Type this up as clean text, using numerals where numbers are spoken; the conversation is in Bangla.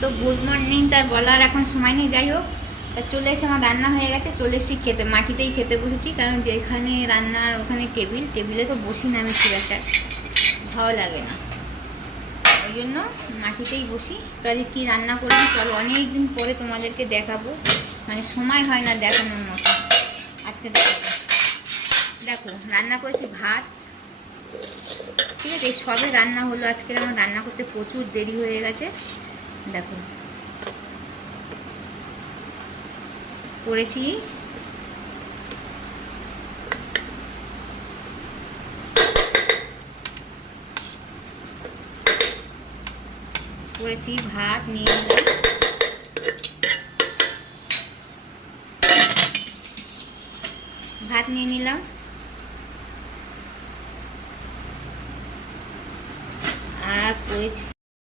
তো গুড মর্নিং তার বলার এখন সময় নেই, যাই হোক চলে এসে আমার রান্না হয়ে গেছে, চলে এসেছি খেতে, মাটিতেই খেতে বসেছি, কারণ যেখানে রান্নার ওখানে টেবিলে তো বসি না আমি, খুব একটা ভালো লাগে না, ওই জন্য মাটিতেই বসি। কাজে কী রান্না করবি চলো, অনেক দিন পরে তোমাদেরকে দেখাবো, মানে সময় হয় না দেখানোর মতো, আজকে দেখাবো। দেখো রান্না করেছি ভাত, ঠিক আছে, এই সবে রান্না হলো, আজকে আমার রান্না করতে প্রচুর দেরি হয়ে গেছে। দেখো করেছি ভাত নিয়ে নিলাম, আর করেছি